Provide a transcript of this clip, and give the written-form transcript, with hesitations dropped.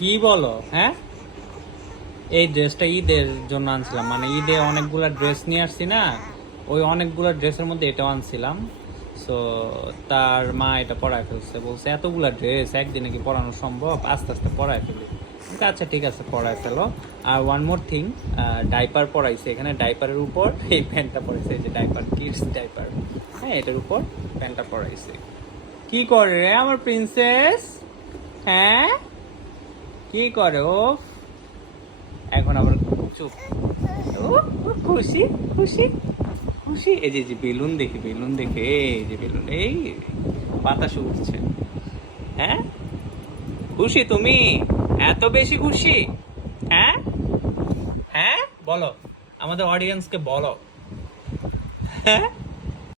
কি বলো? হ্যাঁ, এই ড্রেসটা ঈদের জন্য আনছিলাম, মানে ঈদে অনেকগুলা ড্রেস নিয়ে আসছি না, ওই অনেকগুলা ড্রেসের মধ্যে এটাও আনছিলাম। সো তার মা এটা পরায় ফেলছে, বলছে এতগুলা ড্রেস একদিনে কি পরানো সম্ভব, আস্তে আস্তে পরায় ফেলি। আচ্ছা ঠিক আছে, পরায় ফেলো। আর ওয়ান মোর থিং, ডাইপার পরাইছে, এখানে ডাইপারের উপর এই প্যান্টটা পরাইছে, এই যে ডাইপার, কিডস ডাইপার, হ্যাঁ এটার উপর প্যান্টটা পরাইছে। কি করে রে আমার প্রিন্সেস? হ্যাঁ, কি করে ও? এখন আবার চুপ। ও ও খুশি খুশি খুশি, এই যে বেলুন দেখে, বেলুন দেখে, এই যে বেলুন, এই বাতাসে উঠছে। হ্যাঁ, খুশি তুমি? এত বেশি খুশি? হ্যাঁ, হ্যাঁ বলো, আমাদের অডিয়েন্সকে বলো। হ্যাঁ।